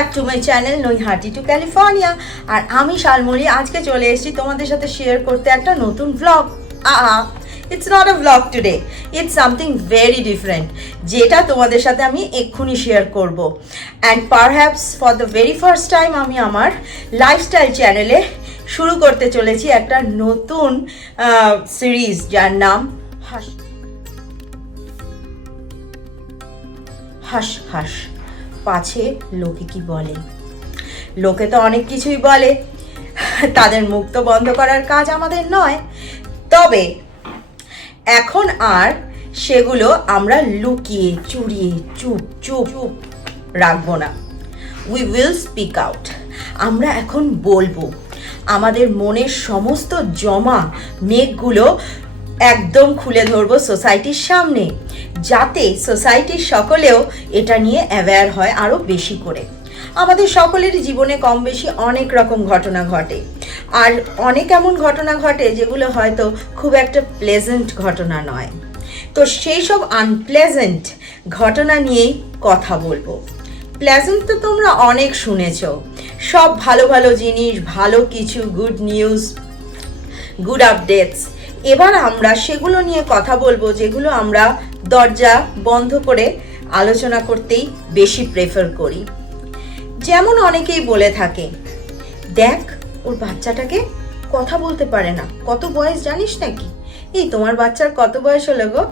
Back to my channel Naihati to California. আর আমি শালমুড়ি আজকে চলে এসেছি তোমাদের সাথে শেয়ার করতে একটা নতুন vlog. It's not a vlog today, it's something very different, যেটা তোমাদের সাথে আমি এক্ষুনি শেয়ার করব। And perhaps for the very first time আমি আমার লাইফস্টাইল চ্যানেলে শুরু করতে চলেছি একটা নতুন সিরিজ, যার নাম হাস হাস হাস পাছে লোকে কি বলে। লোকে তো অনেক কিছুই বলে, তাদের মুখ তো বন্ধ করার কাজ আমাদের নয়। তবে এখন আর সেগুলো আমরা লুকিয়ে চুরিয়ে চুপ চুপ চুপ রাখবো না। We will speak out. আমরা এখন বলবো আমাদের মনের সমস্ত জমা মেঘগুলো একদম খুলে ধরবো সোসাইটির সামনে, যাতে সোসাইটির সকলেও এটা নিয়ে অ্যাওয়্যার হয় আরও বেশি করে। আমাদের সকলের জীবনে কম বেশি অনেক রকম ঘটনা ঘটে, আর অনেক এমন ঘটনা ঘটে যেগুলো হয়তো খুব একটা প্লেজেন্ট ঘটনা নয়। তো সেই সব আনপ্লেজেন্ট ঘটনা নিয়েই কথা বলবো। প্লেজেন্ট তো তোমরা অনেক শুনেছ, সব ভালো ভালো জিনিস, ভালো কিছু, গুড নিউজ, গুড আপডেটস। এবার আমরা সেগুলো নিয়ে কথা বলবো যেগুলো আমরা দরজা বন্ধ করে আলোচনা করতেই বেশি প্রেফার করি। যেমন অনেকেই বলে থাকে, দেখ ওর বাচ্চাটাকে কথা বলতে পারে না, কত বয়স জানিস নাকি? এই তোমার বাচ্চার কত বয়স হলো গো,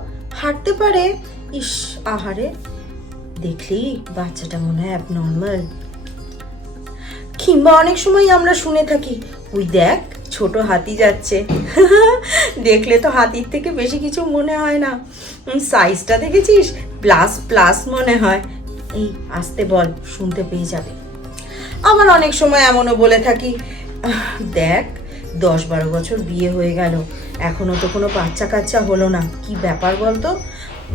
হাঁটতে পারে? ইস, আহারে, দেখলি বাচ্চাটা মনে হয় অ্যাবনর্মাল। কিংবা অনেক সময় আমরা শুনে থাকি, ওই দেখ ছোট হাতি যাচ্ছে, দেখলে তো হাতির থেকে বেশি কিছু মনে হয় না, সাইজটা দেখেছিস, প্লাস প্লাস মনে হয়। এই আসতে বল, শুনতে পেয়ে যাবে। আবার অনেক সময় এমনও বলে থাকি, দেখ 10-12 বছর বিয়ে হয়ে গেল, এখনো তো কোনো বাচ্চা কাচ্চা হলো না, কি ব্যাপার বলতো,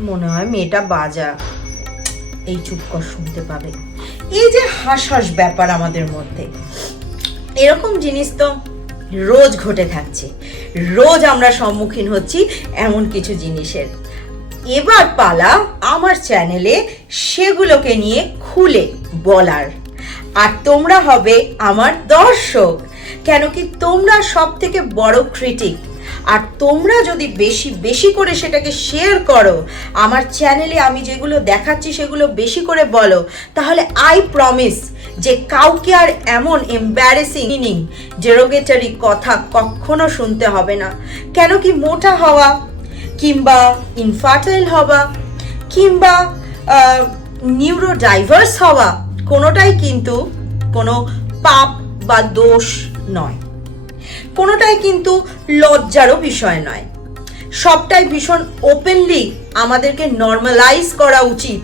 মনে হয় মেয়েটা বাজা। এই চুপ কর, শুনতে পাবে। এই যে হাস হাস ব্যাপার আমাদের মধ্যে, এরকম জিনিস তো রোজ ঘটে থাকছে, রোজ আমরা সম্মুখীন হচ্ছি এমন কিছু জিনিসের। এবার পালা আমার চ্যানেলে সেগুলোকে নিয়ে খুলে বলার, আর তোমরা হবে আমার দর্শক। কেন কি তোমরা সব থেকে বড় ক্রিটিক, আর তোমরা যদি বেশি বেশি করে সেটাকে শেয়ার করো, আমার চ্যানেলে আমি যেগুলো দেখাচ্ছি সেগুলো বেশি করে বলো, তাহলে আই প্রমিস যে কাউকে আর এমন এম্বারেসিং, ডেরোগেটরি কথা কখনো শুনতে হবে না। কেন কি মোটা হওয়া কিংবা ইনফার্টাইল হওয়া কিংবা নিউরোডাইভার্স হওয়া কোনোটাই কিন্তু কোনো পাপ বা দোষ নয়, কোনোটাই কিন্তু লজ্জারও বিষয় নয়। সবটাই ভীষণ ওপেনলি আমাদেরকে নর্মালাইজ করা উচিত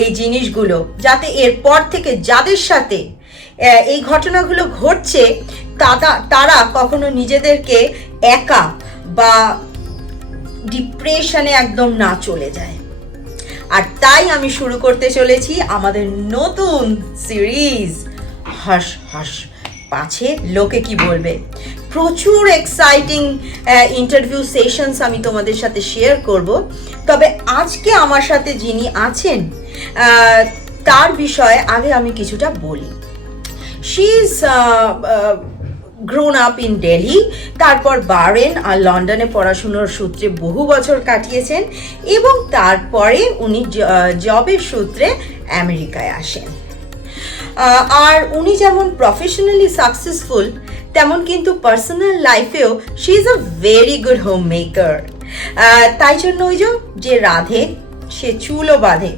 এই জিনিসগুলো, যাতে এরপর থেকে যাদের সাথে এই ঘটনাগুলো ঘটছে তারা কখনো নিজেদেরকে একা বা ডিপ্রেশনে একদম না চলে যায়। আর তাই আমি শুরু করতে চলেছি আমাদের নতুন সিরিজ হাস হাস পাছে লোকে কি বলবে। প্রচুর এক্সাইটিং ইন্টারভিউ সেশনস আমি তোমাদের সাথে শেয়ার করব। তবে আজকে আমার সাথে যিনি আছেন তার বিষয়ে আগে আমি কিছুটা বলি। She is grown up in Delhi, তারপর বাহরেন আর লন্ডনে পড়াশুনোর সূত্রে বহু বছর কাটিয়েছেন, এবং তারপরে উনি জবের সূত্রে আমেরিকায় আসেন। আর উনি যেমন প্রফেশনালি সাকসেসফুল, তেমন কিন্তু পার্সোনাল লাইফেও she is a very good homemaker. তাই জন্য ওই যে রাধে সে চুলও বাঁধে,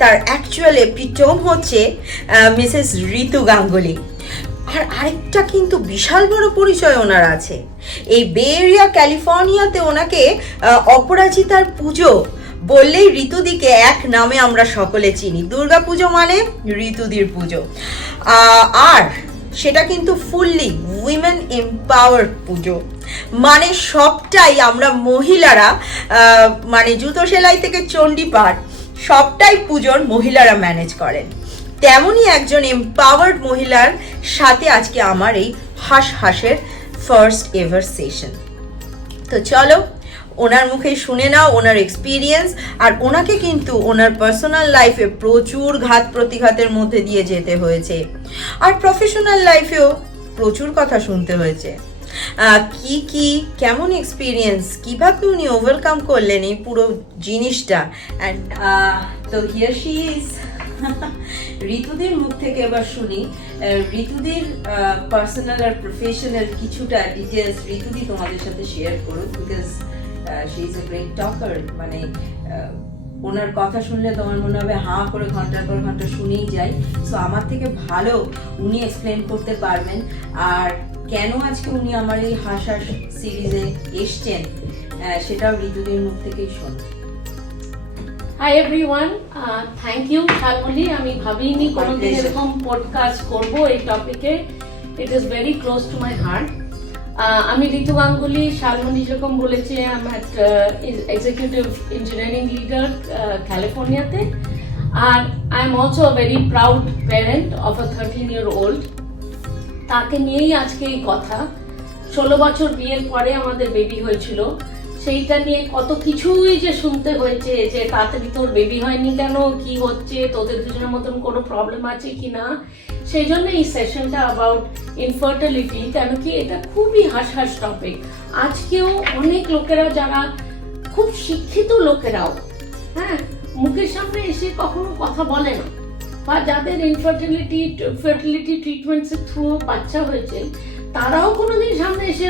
তার অ্যাকচুয়াল এপিটোম হচ্ছে মিসেস ঋতু গাঙ্গুলি। আর আরেকটা কিন্তু বিশাল বড় পরিচয় ওনার আছে। এই বে এরিয়া ক্যালিফোর্নিয়াতে ওনাকে অপরাজিতার পুজো বললেই ঋতুদিকে এক নামে আমরা সকলে চিনি। দুর্গা পুজো মানে ঋতুদির পুজো, আর সেটা কিন্তু ফুললি উইমেন এম্পাওয়ার্ড পুজো, মানে সবটাই আমরা মহিলারা, মানে জুতো সেলাই থেকে চণ্ডীপাঠ সবটাই পুজোর মহিলারা ম্যানেজ করেন। তেমনই একজন এম্পাওয়ার্ড মহিলার সাথে আজকে আমার এই হাস হাসের ফার্স্ট এভার সেশন। তো চলো ওনার মুখে শুনে নাও ওনার এক্সপিরিয়েন্স। আর ওনাকে কিন্তু ওনার পার্সোনাল লাইফে প্রচুর ঘাত প্রতিঘাতের মধ্যে দিয়ে যেতে হয়েছে, আর প্রফেশনাল লাইফেও প্রচুর কথা শুনতে হয়েছে। কি কেমন এক্সপিরিয়েন্স, কিভাবে উনি ওভারকাম করলেন এই পুরো জিনিসটা। অ্যান্ড তো হিয়ার শি ইজ। ঋতুদির মুখ থেকে এবার শুনি ঋতুদির পার্সোনাল আর প্রফেশনাল কিছুটা ডিটেলস ঋতুদি তোমাদের সাথে শেয়ার করুক, because she is a great talker. মানে ওনার কথা শুনলে তোমার মনে হবে হাঁ করে ঘন্টার পর ঘন্টা শুনেই যাই। সো আমার থেকে ভালো উনি এক্সপ্লেন করতে পারবেন। আর কেন আজকে উনি আমার এই হাসার সিরিজে এসছেন সেটাও ঋতুদির মুখ থেকেই শোনো। Hi everyone, thank you Shalmali. আমি ভাবিনি কোনোদিন এরকম পডকাস্ট করব এই টপিকে। It is very close to my heart. আমি ঋতু গাঙ্গুলি, শালমলি যেরকম বলেছে, আমার এক্সিকিউটিভ ইঞ্জিনিয়ারিং লিডার ক্যালিফোর্নিয়াতে। আর I am also a very proud parent of a 13-year-old। তাকে নিয়েই আজকে এই কথা। 16 বছর বিয়ের পরে আমাদের বেবি হয়েছিল, সেইটা নিয়ে কত কিছুই যে শুনতে হয়েছে, যে তাড়াতাড়ি তোর বেবি হয়নি কেন, কি হচ্ছে, তোদের দুজনের মতন কোনো প্রবলেম আছে কি না। সেই জন্য এই সেশনটা অ্যাবাউট ইনফার্টিলিটি, কেন কি এটা খুবই হাস টপিক। আজকেও অনেক লোকেরা যারা খুব শিক্ষিত লোকেরাও মুখের সামনে এসে কখনো কথা বলে না, বা যাদের ফার্টিলিটি ট্রিটমেন্টসের থ্রু বাচ্চা হয়েছে, তারাও কোনোদিন সামনে এসে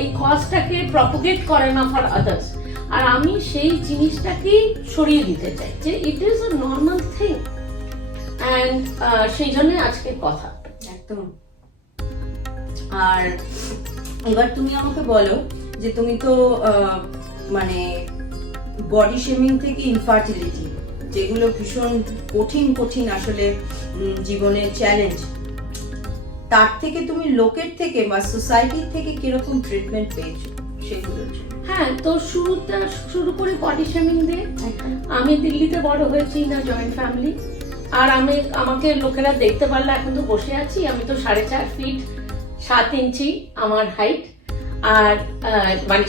এই কজটাকে প্রপোগেট করে না ফর আদার্স। আর আমি সেই জিনিসটাকেই সরিয়ে দিতে চাই যে it is a normal thing, and সেই জন্য আজকের কথা। একদম। আর এবার তুমি আমাকে বলো যে তুমি তো মানে বডি শেমিং থেকে ইনফার্টিলিটি, যেগুলো ভীষণ কঠিন আসলে জীবনের চ্যালেঞ্জ, তার থেকে তুমি লোকের থেকে বা সোসাইটির থেকে কিরকম ট্রিটমেন্ট পেয়েছো সেগুলোর জন্য? হ্যাঁ, তো শুরু করি বডি শেমিং দিয়ে। আমি দিল্লিতে বড় হয়েছি না জয়েন্ট ফ্যামিলি। আর আমাকে লোকেরা দেখতে পারলে, এখন তো বসে আছি, আমি তো 4.5 ফিট 7 ইঞ্চি আমার হাইট, আর মানে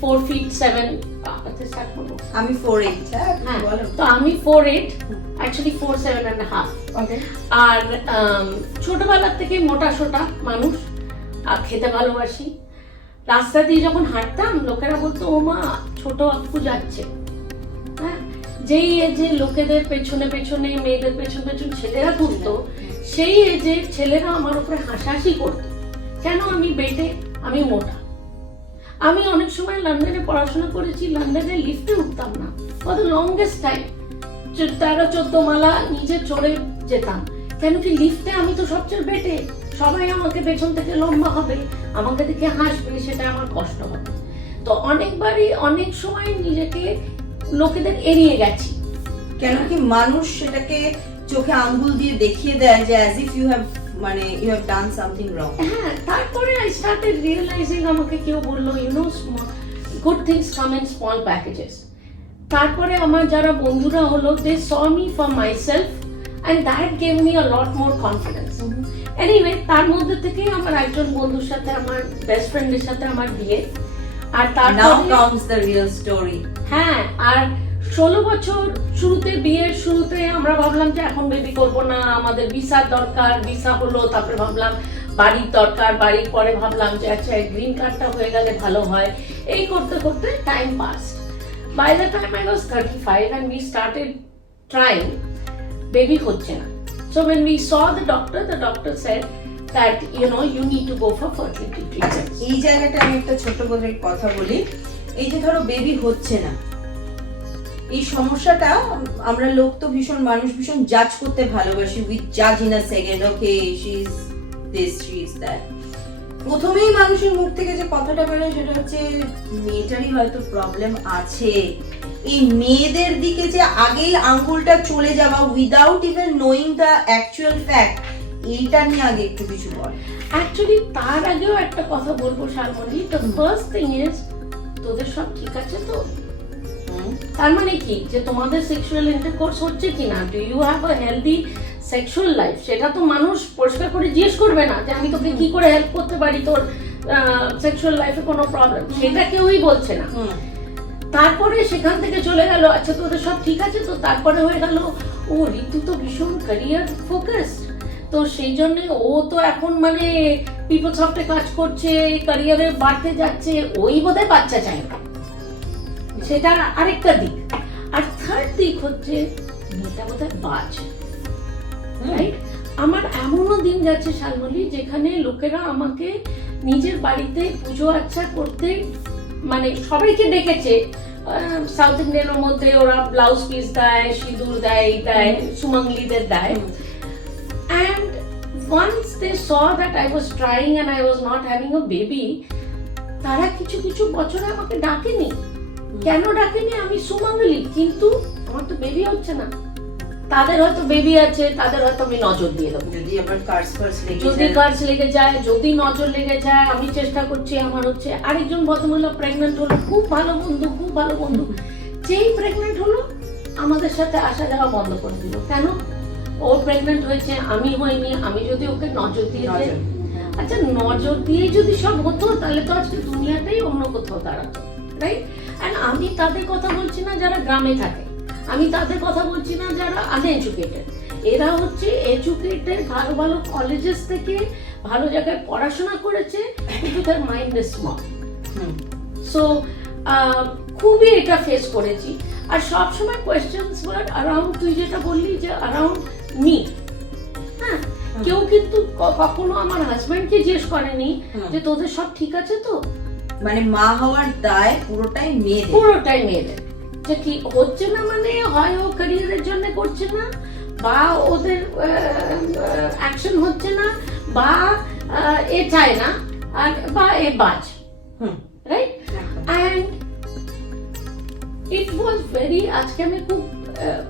4 ফিট 7। আমি 4'8". হ্যাঁ, তো আমি 4'8", অ্যাকচুয়ালি 4'7.5". আর ছোটবেলার থেকে মোটা সোটা মানুষ, আর খেতে ভালোবাসি। রাস্তা দিয়ে যখন হাঁটতাম লোকেরা বলতো, ও মা ছোট আপু যাচ্ছে। হ্যাঁ, যেই এজে লোকেদের পেছনে পেছনে, মেয়েদের পেছন পেছন ছেলেরা ঘুরতো, সেই এজে ছেলেরা আমার উপরে হাসাহাসি করতো। কেন? আমি বেটে, আমি মোটা। আমি অনেক সময় লন্ডনে পড়াশোনা করেছি, লন্ডনে লিফটে উঠতাম না ফর দ্য লংগেস্ট টাইম। 13-14 মালা নিজে চড়ে যেতাম, কেন কি লিফটে আমি তো সবচেয়ে বেটে, সবাই আমাকে পেছন থেকে লম্বা হবে, আমাকে দেখে হাসবে, সেটা আমার কষ্ট হবে। তো অনেকবারই অনেক সময় নিজেকে লোকেদের এড়িয়ে গেছি। কেন কি মানুষ সেটাকে চোখে আঙ্গুল দিয়ে দেখিয়ে দেয় যে as if you have done something wrong। হ্যাঁ, তারপরে I started realizing, আমাকে কেউ বললো, good things come in small packages। তারপরে আমার যারা বন্ধুরা হলো, they saw me for myself and that gave me a lot more confidence। Anyway, তার মধ্যে থেকেই আমার একজন বন্ধুর সাথে, আমার বেস্ট ফ্রেন্ডের সাথে আমার বিয়ে। আর তারপরে now comes the real story। হ্যাঁ, আর 16 বছর বিয়ের শুরুতে আমরা ভাবলাম যে এখন বেবি করবো না, আমাদের ভিসার দরকার। ভিসা হলো, তারপরে ভাবলাম বাড়ির দরকার, বাড়ির পরে ভাবলাম যে আচ্ছা গ্রিন কার্ডটা হয়ে গেলে ভালো হয়। এই করতে করতে time pass. By the time I was 35 and we started trying, baby হচ্ছে না। So when we saw the doctor said that you need to go for fertility treatment। এই জায়গাটা আমি একটা ছোট করে কথা বলি। এই যে ধরো বেবি হচ্ছে না, এই সমস্যাটা আমরা লোক তো মানুষ ভীষণ জাজ করতে ভালোবাসি। উই জাজ in a second, okay she is this, she is that. প্রথমেই মানুষের মুখ থেকে যে কথাটা বেরোয় সেটা হচ্ছে মেয়েটারই হয়তো প্রবলেম আছে। এই মেয়েদের দিকে যে আগেই আঙ্গুলটা চলে যাওয়া without even knowing the actual fact, এইটা নিয়ে আগে একটু কিছু বল। অ্যাকচুয়ালি তার আগেও একটা কথা বলবো শালমনি। দ্য ফার্স্ট থিং ইজ, তোদের সব ঠিক আছে তো? তার মানে কি যে তোমাদের সেক্সুয়াল ইন্টারকোর্স হচ্ছে কিনা, do you have a healthy sexual life, সেটা তো মানুষ পরিষ্কার করে জিজ্ঞেস করবে না যে আমি তোকে কি করে হেল্প করতে পারি তোর সেক্সুয়াল লাইফে কোনো প্রবলেম, সেটা কেউই বলছে না। তারপরে সেখান থেকে চলে গেল, আচ্ছা তোদের সব ঠিক আছে তো, তারপরে হয়ে গেল ও ঋতু তো ভীষণ ক্যারিয়ার ফোকাস, তো সেই জন্য ও তো এখন মানে পিপল সফটে কাজ করছে, ক্যারিয়ারে বাড়তে যাচ্ছে, ওই বোধহয় বাচ্চা চাই না, সেটা আরেকটা দিক। আর থার্ড দিক হচ্ছে মেয়েটা বোধহয় বাজ, রাইট? আমার এমনও দিন গেছে শালমলি যেখানে লোকেরা আমাকে নিজের বাড়িতে পুজো আচ্ছা করতে মানে সবাইকে ডেকেছে, সাউথ ইন্ডিয়ানের মধ্যে ওরা ব্লাউজ পিস দেয়, সিঁদুর দেয়, সুমঙ্গলিদের দেয়। And once they saw that I was trying and I was not having a baby, তারা কিছু কিছু বছরে আমাকে ডাকেনি। কেন ডাকেনি? আমি সুমঙ্গলি, কিন্তু আমার তো বেবি হচ্ছে না। তাদের হয়তো বেবি আছে, তাদের হয়তো আমি নজর দিয়ে দেবো, যদি আবার কার্স লেগে যায়, যদি নজর লেগে যায়, আমি চেষ্টা করছি, আমার হচ্ছে। আরেকজন ভদ্রমহিলা প্রেগনেন্ট হলো, খুব ভালো বন্ধু, যেই প্রেগনেন্ট হলো আমাদের সাথে আসা যাওয়া বন্ধ করে দিল। কেন? ও প্রেগনেন্ট হয়েছে, আমি হইনি, আমি যদি ওকে নজর দিয়ে আচ্ছা নজর দিয়ে যদি সব হতো তাহলে তো আজকে দুনিয়াটাই অন্য কোথাও দাঁড়াতো, রাইট? এন্ড আমি তাদের কথা বলছি না যারা গ্রামে থাকে, আমি তাদের কথা বলছি না যারা আনএডুকেটেড, এরা হচ্ছে এডুকেটেড, ভালো ভালো কলেজেস থেকে ভালো জায়গায় পড়াশোনা করেছে, কিন্তু তার মাইন্ড ইজ স্মল। সো খুবই এটা ফেস করেছি। আর সবসময় কোয়েশ্চেন্স ওয়ার অ্যারাউন্ড, তুই যেটা বললি যে অ্যারাউন্ড মি, হ্যাঁ, কেউ কিন্তু কখনো আমার হাজবেন্ডকে জিজ্ঞেস করেনি যে তোদের সব ঠিক আছে তো। মানে মা হওয়ার দায় পুরোটাই মেয়েদের, যে কি হচ্ছে না, মানে হয় ও ক্যারিয়ারের জন্য করছে না, বা ওদের অ্যাকশন হচ্ছে না, বা এ চায় না, আর বা এ বাজ, right? And it was very, আজকে আমি খুব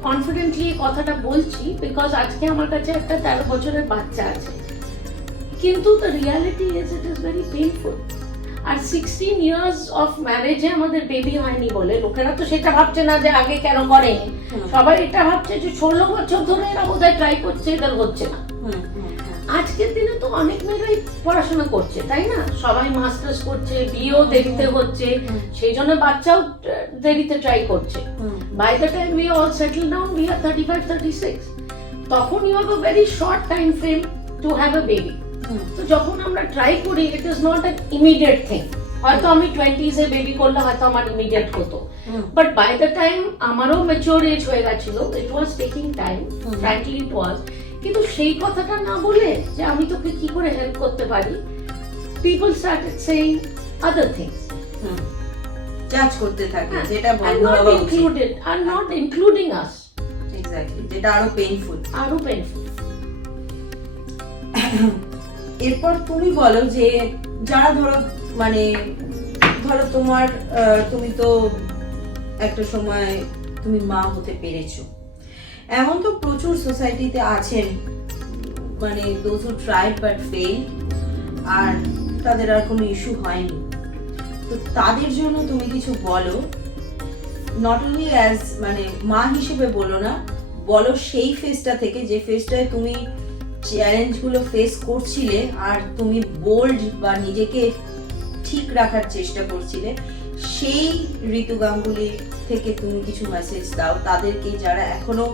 কনফিডেন্টলি এই কথাটা বলছি বিকজ আজকে আমার কাছে একটা 13 বছরের বাচ্চা আছে, কিন্তু the reality is it is very painful. আর 16 ইয়ার্স অফ ম্যারেজে আমাদের বেবি হয়নি বলে লোকেরা তো সেটা ভাবছে না যে আগে কেন করেনি, সবাই এটা ভাবছে যে 16 বছর ধরে এরা বোধহয় ট্রাই করছে, এদের হচ্ছে না। আজকের দিনে তো অনেক মেয়েরাই পড়াশোনা করছে, তাই না? সবাই মাস্টার্স করছে, বিয়েও দেরিতে হচ্ছে, সেই জন্য বাচ্চাও দেরিতে ট্রাই করছে। By the time we all settle down we are 35-36, তখন you have a very short time frame to have a baby. তো যখন আমরা ট্রাই করি, it is not an immediate thing. হয়তো আমি 20s এ বেবি করলে হয়তো আমার ইমিডিয়েট হতো, বাট বাই দ্য টাইম আমারও ম্যাচিওর এজ হয়ে গেছিল, ইট ওয়াজ টেকিং টাইম, ফ্র্যাঙ্কলি ইট ওয়াজ। কিন্তু সেই কথাটা না বলে যে আমি তোকে কি করে হেল্প করতে পারি, people started saying other things, জাজ করতে থাকে, যেটা বন্ধ হওয়া উচিত, are not including us. Exactly, যেটা আরো পেইনফুল। এরপর তুমি বলো যে যারা ধরো তোমার তুমি তো একটা সময় তুমি মা হতে পেরেছো, এমন তো প্রচুর সোসাইটিতে আছেন, মানে those who tried but failed, আর তাদের আর কোনো ইস্যু হয়নি, তো তাদের জন্য তুমি কিছু বলো, নট অনলি অ্যাজ মানে মা হিসেবে বলো না, বলো সেই ফেজটা থেকে যে ফেজটায় তুমি চ্যালেঞ্জগুলো ফেস করছিলে আর তুমি বোল্ড বা নিজেকে ঠিক রাখার চেষ্টা করছিলে, সেই ঋতু গাঙ্গুলি থেকে তুমি কিছু মেসেজ দাও তাদেরকে, যারা এখনো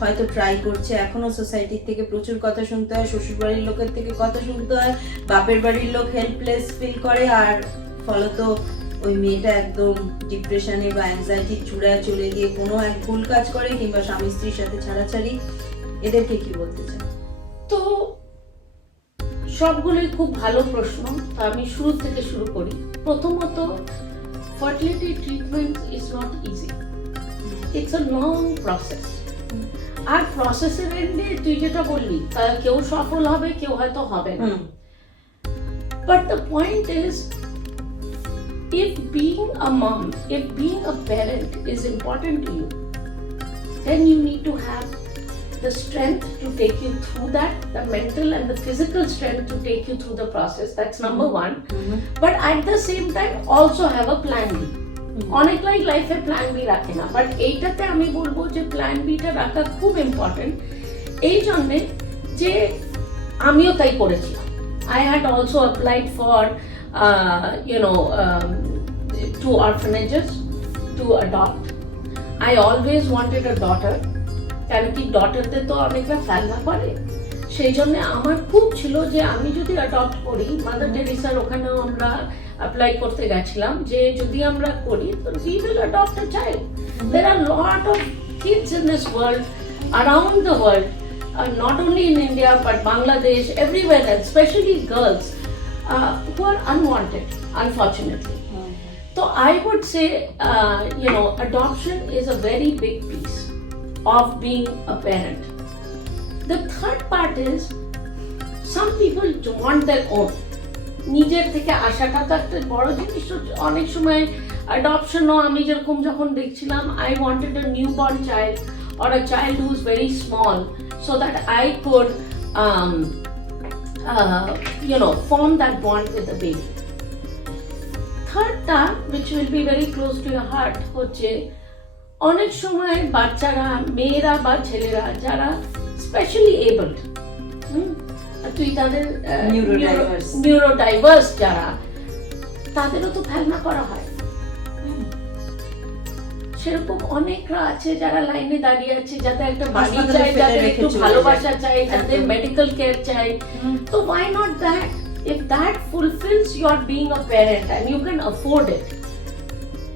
হয়তো ট্রাই করছে, এখনো সোসাইটির থেকে প্রচুর কথা শুনতে হয়, শ্বশুর বাড়ির লোকের থেকে কথা শুনতে হয়, বাপের বাড়ির লোক হেল্পলেস ফিল করে, আর ফলত ওই মেয়েটা একদম ডিপ্রেশনে বা অ্যাংজাইটির চূড়ায় চলে গিয়ে কোনো এক ভুল কাজ করে, কিংবা স্বামী স্ত্রীর সাথে ছাড়াছাড়ি, এদেরকে কি বলতে চাই? তো সবগুলোই খুব ভালো প্রশ্ন, আমি শুরু থেকে শুরু করি। প্রথমত, fertility treatment is not easy, it's a long process. আর প্রসেসের এন্ডে তুই যেটা বললি, কেউ সফল হবে, কেউ হয়তো হবে না, but the point is, if being a mom, if being a parent is important to you, then you need to have the strength to take you through that, the mental and the physical strength to take you through the process. That's number one. But at the same time, also have a plan B. অনেক লাইফে plan B রাখে না, but এইটাতে আমি বলবো যে plan beta রাখা খুব ইম্পর্টেন্ট, এই জন্যে যে আমিও তাই করেছিলাম। I had also applied for to orphanages to adopt. I always wanted a daughter. কেন কি ডটারদের তো অনেকটা ফেলনা করে, সেই জন্য আমার খুব ছিল যে আমি যদি অ্যাডপ্ট করি, মাদার টেরেসার ওখানেও আমরা অ্যাপ্লাই করতে গেছিলাম যে যদি আমরা করি তো we will adopt a child. There are lot of kids in this world, around the world, not only in India but Bangladesh, everywhere, especially girls who are unwanted, unfortunately. So I would say, adoption is a very big piece of being a parent. The third part is some people want their own. নিজের থেকে আশাটা তো একটা বড় জিনিস। অনেক সময় অ্যাডপশনও আমি যেরকম যখন দেখছিলাম, I wanted a newborn child or a child who is very small so that I could form that bond with the baby. Thirdটা, which will be very close to your heart, হচ্ছে অনেক সময় বাচ্চারা, মেয়েরা বা ছেলেরা যারা স্পেশালি এবলড, তুই তাদের নিউরোডাইভার্স যারা, তাদেরও তো ফেলনা করা হয়। সেরকম অনেকরা আছে যারা লাইনে দাঁড়িয়ে আছে, যাদের একটা বাড়ি চাই, যাদের একটু ভালোবাসা চাই, যাদের মেডিকেল কেয়ার চাই। তো why not that? If that fulfills your being a parent and you can afford it,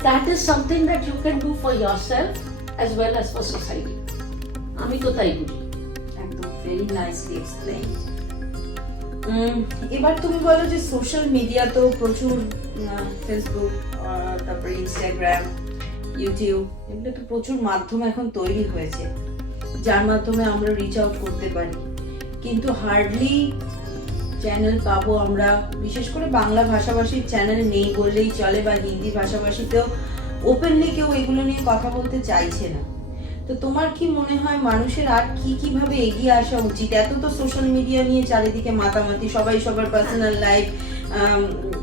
that is something that you can do for yourself as well as for society. আমি তো তাই বুঝি। একদম very nicely explained. এবার তুমি বলো যে social media তো প্রচুর, ফেসবুক, তারপরে ইনস্টাগ্রাম, ইউটিউব, এগুলো তো প্রচুর মাধ্যম এখন তৈরি হয়েছে যার মাধ্যমে আমরা রিচ আউট করতে পারি, কিন্তু হার্ডলি চ্যানেল পাবো আমরা, বিশেষ করে বাংলা ভাষাভাষীর চ্যানেল নেই বললেই চলে, বা হিন্দি ভাষাভাষীতেও ওপেনলি কেউ এগুলো নিয়ে কথা বলতে চাইছে না। তো তোমার কি মনে হয় মানুষের আর কিভাবে এগিয়ে আসা উচিত? এত তো সোশ্যাল মিডিয়া নিয়ে চারিদিকে মাতামাতি, সবাই সবার পার্সোনাল লাইফ,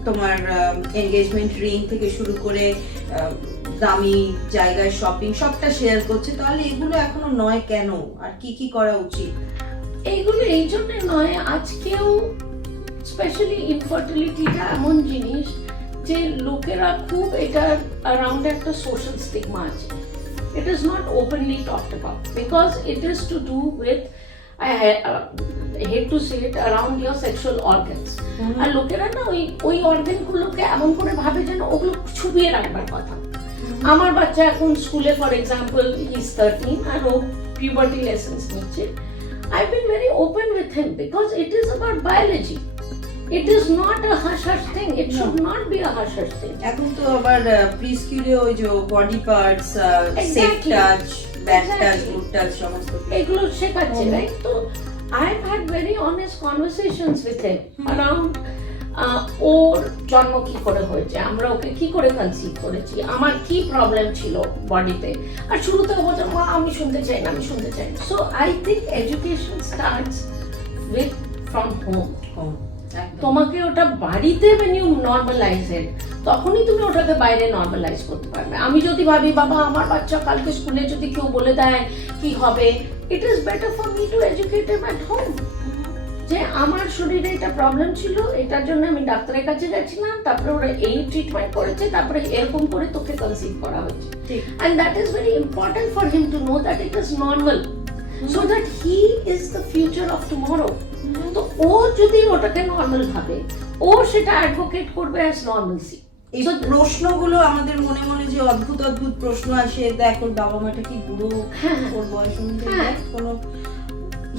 তোমার এনগেজমেন্ট রিং থেকে শুরু করে দামি জায়গায় শপিং, সবটা শেয়ার করছে, তাহলে এগুলো এখনো নয় কেন? আর কি করা উচিত? এইগুলো এই জন্য নয়, আজকেও স্পেশালি ইনফার্টিলিটিটা এমন জিনিস যে লোকেরা খুব এটার অ্যারাউন্ড একটা সোশ্যাল স্টিগমা আছে। It is not openly talked about because it is to do with, I hate to say it, around your sexual organs. আর লোকেরা না ওই অর্গানগুলোকে এমন করে ভাবে যেন ওগুলো ছুপিয়ে রাখবার কথা। আমার বাচ্চা এখন স্কুলে, ফর এক্সাম্পল, হি ইজ 13 আর ও পিউবার্টি লেসন্স নিচ্ছে। I've been very open with him because it is about biology. It is not a hush-hush thing. It should not be a hush-hush thing. এখন তো আবার প্রিস্কুলে ওই যে body parts, safe touch, bad touch, good touch সমস্ত এগুলো শেখাচ্ছে, right? তো I've had very honest conversations with him around ওর জন্ম কি করে হয়েছে, আমরা ওকে কি করে কনসিভ করেছি, আমার কি প্রবলেম ছিল বডিতে। আর শুরুতে বলছে মা আমি শুনতে চাই না, আমি শুনতে চাই না। So I think education starts with from home. তোমাকে ওটা বাড়িতে when you normalize it, তখনই তুমি ওটাকে বাইরে নর্মালাইজ করতে পারবে। আমি যদি ভাবি বাবা আমার বাচ্চা কালকে স্কুলে যদি কেউ বলে দেয় কি হবে, it is better for me two educate him at home, যে আমার শরীরে এটা প্রবলেম ছিল, এটার জন্য আমি ডাক্তারের কাছে গেছিলাম, তারপরে ওরা এই ট্রিটমেন্ট করেছে, তারপরে এরকম করে তোকে কনসিভ করা হয়েছে। And that is very important for him to know that it is normal, so that he is the future of tomorrow. তো ও যদি ওটাকে নর্মাল ভাবে, ও সেটা অ্যাডভোকেট করবে অ্যাজ নর্মালসি। এই প্রশ্নগুলো আমাদের মনে মনে যে অদ্ভুত অদ্ভুত প্রশ্ন আসে, দেখো বাবা মাটা কি বুড়ো, ওর বয়স অনুযায়ী কোনো,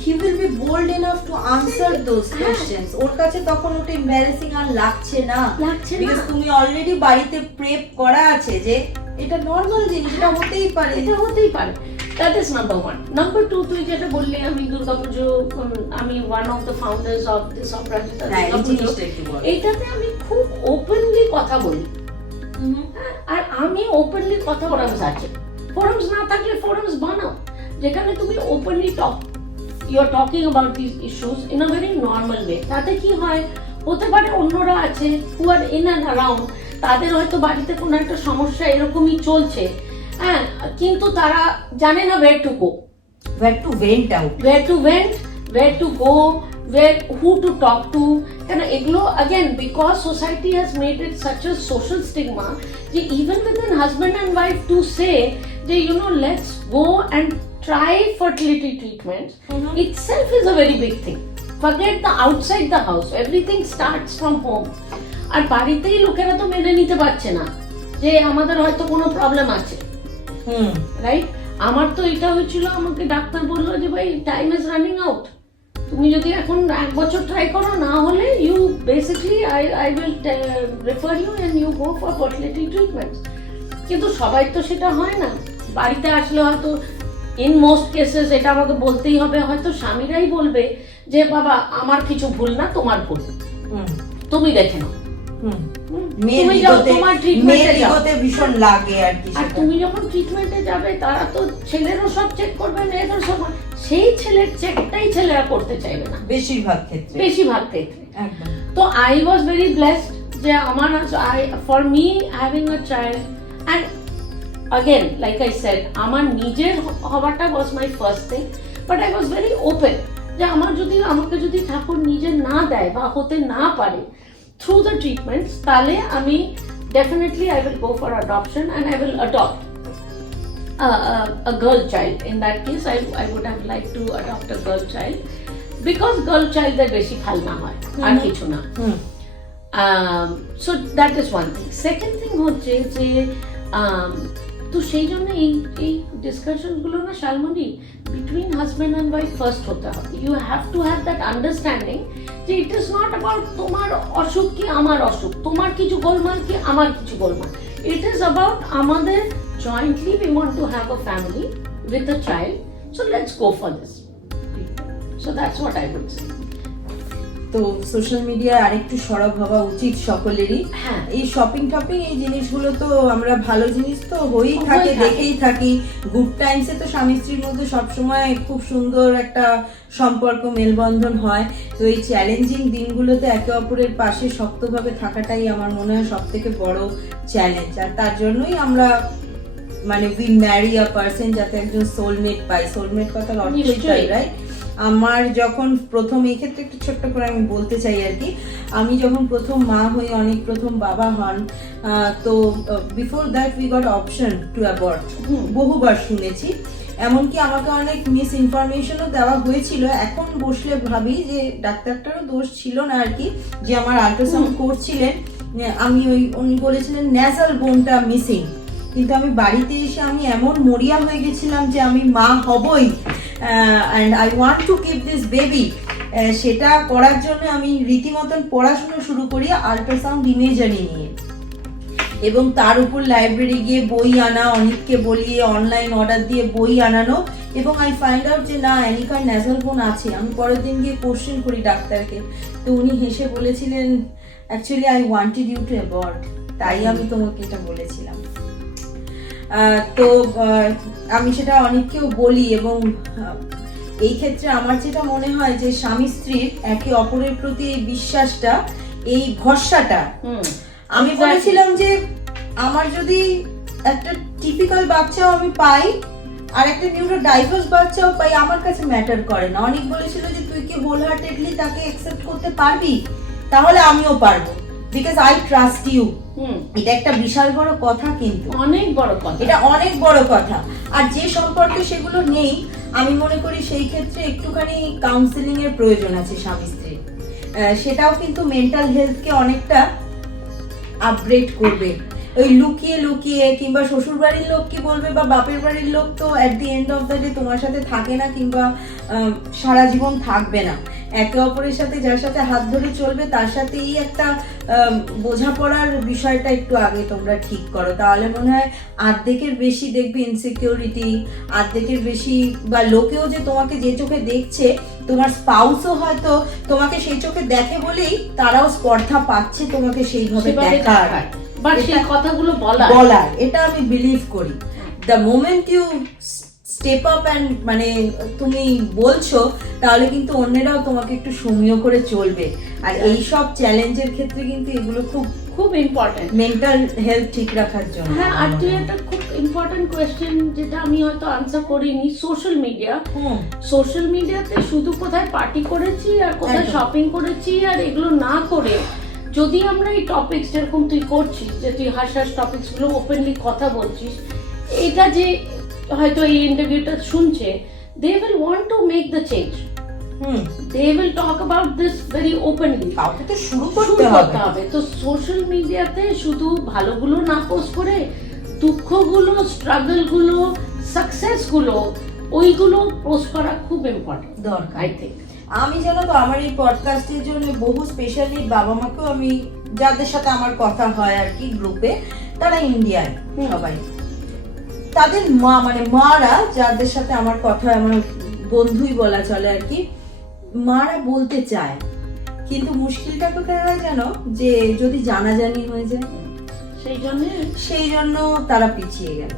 he will be bold enough to answer those questions. ওর কাছে তখন ওটা এম্বারাসিং আর লাগছে না, বিকজ তুমি অলরেডি বাড়িতে প্রেপ করা আছে যে এটা নরমাল জিনিস, এটা হতেই পারে, এটা হতেই পারে। That is number one. Number two, তুই যেটা বললি, আমি দুর্গাপুজো, আমি one of the founders of this অপরাজিতা দুর্গাপুজো, এইটাতে আমি খুব ওপেনলি কথা বলি। আর আমি ওপেনলি কথা ফোরামস আছে, ফোরামস না থাকলে ফোরামস বানাও যেখানে তুমি openly you are talking about these issues in a very normal way. তাতে কি হয়, হতে পারে অন্যরা আছে who are in and around, তাদের হয়তো বাড়িতে কোনো একটা সমস্যা এরকমই চলছে, হ্যাঁ, কিন্তু তারা জানে না where to go, where to vent out, where to go, where who to talk to, কেন এগুলো again because society has made it such a social stigma যে even within husband and wife to say যে you know let's go and try fertility treatments itself is a very big thing. Forget the outside the house, everything starts from home. আর বাড়িতেই লোকেরা তো মেনে নিতে পারছে না যে আমাদের হয়তো কোনো প্রবলেম আছে, রাইট? আমার তো এটা হয়েছিল, আমাকে ডাক্তার বললো যে ভাই টাইম ইজ রানিং আউট, তুমি যদি এখন 1 বছর ট্রাই করো, না হলে you basically I will refer you and you go for fertility treatment. কিন্তু সবাই তো সেটা হয় না। বাড়িতে আসলে হয়তো ইন মোস্ট কেসেস এটা আমাকে বলতেই হবে, হয়তো স্বামীরাই বলবে যে বাবা আমার কিছু ভুল না, তোমার ভুল, তুমি দেখে নাও। তুমি যাও তোমার ট্রিটমেন্টে যাও, ভীষণ লাগে আর কি। আর তুমি যখন ট্রিটমেন্টে যাবে তারা তো ছেলেরও সব চেক করবে, মেয়েদের সব, সেই ছেলের চেকটাই ছেলেরা করতে চাইবে না বেশিরভাগ ক্ষেত্রে। তো আই ওয়াজ ভেরি ব্লেসড যে আমার for me having a child and again like I said আমার নিজের হওয়াটা was my first thing, but I was very open যে আমাকে যদি ঠাকুর নিজে না দেয় বা হতে না পারে through the treatments, তাহলে আমি definitely I will go for adoption and I will adopt a girl child. In that case I would have liked to adopt a girl child because girl child এর বেশি ফালনা হয় আর কিছু না। So that is one thing. Second thing হচ্ছে যে তো সেই জন্য এই ডিসকাশন গুলো না Shalmoni between husband and wife first হতে হবে। You have to have that understanding যে ইট ইজ নট অ্যাবাউট তোমার অসুখ কি আমার অসুখ, তোমার কিছু গোলমাল কি আমার কিছু গোলমাল। ইট ইজ অ্যাবাউট আমাদের jointly we want to have a family with a child, so let's go for this. So that's what I would say. তো সোশ্যাল মিডিয়ায় আরেকটু সরব হওয়া উচিত সকলেরই। হ্যাঁ, এই শপিং এই জিনিসগুলো তো আমরা ভালো জিনিস তো হয়েই থাকে, দেখেই থাকি। গুড টাইমসে তো স্বামী স্ত্রীর মধ্যে সবসময় খুব সুন্দর একটা সম্পর্ক মেলবন্ধন হয়। তো এই চ্যালেঞ্জিং দিনগুলোতে একে অপরের পাশে শক্তভাবে থাকাটাই আমার মনে হয় সব থেকে বড় চ্যালেঞ্জ। আর তার জন্যই আমরা মানে উই ম্যারি আ পারসন, যাতে একজন সোলমেট পাই। সোলমেট কথার অর্থই তাই, রাইট? আমার যখন প্রথম, এই ক্ষেত্রে একটু ছোট্ট করে আমি বলতে চাই আর কি, আমি যখন প্রথম মা হই, অনেক প্রথম বাবা হন, তো before that we got option to abort, বহুবার শুনেছি। এমনকি আমাকে অনেক মিস ইনফরমেশনও দেওয়া হয়েছিল। এখন বসলে ভাবি যে ডাক্তারটারও দোষ ছিল না আর কি, যে আমার আল্ট্রাসাউন্ড করছিলেন, উনি বলেছিলেন ন্যাসাল বোনটা মিসিং, কিন্তু আমি বাড়িতে এসে আমি এমন মরিয়া হয়ে গেছিলাম যে আমি মা হবই, and I want to keep this baby। সেটা করার জন্য আমি রীতিমতন পড়াশোনা শুরু করি আল্ট্রাসাউন্ড ইমেজারি নিয়ে, এবং তার উপর লাইব্রেরি গিয়ে বই আনা, অনেককে বলিয়ে অনলাইন অর্ডার দিয়ে বই আনানো, এবং আই ফাইন্ড আউট যে না, অ্যানিকার ন্যাসাল বোন আছে। আমি পরের দিন গিয়ে কোশ্চেন করি ডাক্তারকে, তো উনি হেসে বলেছিলেন actually I wanted you to abort, তাই আমি তোমাকে এটা বলেছিলাম। তো আমি সেটা অনেককেও বলি, এবং এই ক্ষেত্রে আমার যেটা মনে হয় যে স্বামী স্ত্রীর একে অপরের প্রতি এই বিশ্বাসটা, এই ভরসাটা, আমি বলেছিলাম যে আমার যদি একটা টিপিক্যাল বাচ্চাও আমি পাই আর একটা নিউরো ডাইভার্স বাচ্চাও পাই, আমার কাছে ম্যাটার করে না। অনেক বলেছিল যে তুই কি হোল হার্টেডলি তাকে অ্যাকসেপ্ট করতে পারবি, তাহলে আমিও পারবো, বিকজ আই ট্রাস্ট ইউ। এটা একটা বিশাল বড় কথা, কিন্তু অনেক বড় কথা, এটা অনেক বড় কথা। আর যে সম্পর্কে সেগুলো নেই, আমি মনে করি সেই ক্ষেত্রে একটুখানি কাউন্সেলিং এর প্রয়োজন আছে স্বামী স্ত্রীর। সেটাও কিন্তু মেন্টাল হেলথকে অনেকটা আপগ্রেড করবে। ওই লুকিয়ে লুকিয়ে, কিংবা শ্বশুর বাড়ির লোক কি বলবে বা বাপের বাড়ির লোক তো at the end of the day তোমার সাথে থাকে না, কিংবা সারা জীবন থাকবে না। একে অপরের সাথে যার সাথে হাত ধরে চলবে তার সাথে এই একটা বোঝাপড়ার বিষয়টা একটু আগে তোমরা ঠিক করো, তাহলে মনে হয় আর্ধেকের বেশি দেখবে ইনসিকিউরিটি, আর্ধেকের বেশি, বা লোকেও যে তোমাকে যে চোখে দেখছে, তোমার স্পাউসও হয়তো তোমাকে সেই চোখে দেখে বলেই তারাও স্পর্ধা পাচ্ছে তোমাকে সেইভাবে দেখার বা সেই কথাগুলো বলার। এটা আমি বিলিভ করি। The moment you step up and মানে তুমি বলছো, তাহলে কিন্তু অন্যেরাও তোমাকে একটু সমীহ করে চলবে। আর এই সব চ্যালেঞ্জের ক্ষেত্রে কিন্তু এগুলো খুব খুব ইম্পর্টেন্ট মেন্টাল হেলথ ঠিক রাখার জন্য। হ্যাঁ, আর তুই একটা খুব ইম্পর্টেন্ট কোয়েশ্চেন যেটা আমি হয়তো আনসার করিনি, সোশ্যাল মিডিয়া। হুম সোশ্যাল মিডিয়াতে শুধু কোথায় পার্টি করেছি আর কোথায় একদম। শপিং করেছি আর এগুলো না করে যদি আমরা এই টপিকস যেরকম তুই করছিস, যে তুই হাস টপিকস গুলো ওপেনলি কথা বলছিস, এটা যে হয়তো এই ইন্টারভিউটা শুনছে, they will want to make the change, hmm they will talk about this very openly. কাউকে তো শুরু শুরু করতে করতে হবে। হবে। তো সোশ্যাল মিডিয়াতে শুধু ভালোগুলো না পোস্ট করে দুঃখগুলো, স্ট্রাগলগুলো, সাকসেসগুলো, ওইগুলো পোস্ট করা খুব ইম্পর্টেন্ট দরকার। I think. আমি জানো তো আমার এই পডকাস্টের জন্য বহু স্পেশালি বাবা মাকেও আমি, যাদের সাথে আমার কথা হয় আর কি গ্রুপে, তারা ইন্ডিয়ান সবাই, তাদের মা মানে মারা যাদের সাথে আমার কথা, আমার বন্ধুই বলা চলে আর কি, মারা বলতে চায়, কিন্তু মুশকিলটা কোথায় হয় জানো, যে যদি জানাজানি হয়ে যায় সেই জন্য তারা পিছিয়ে গেল।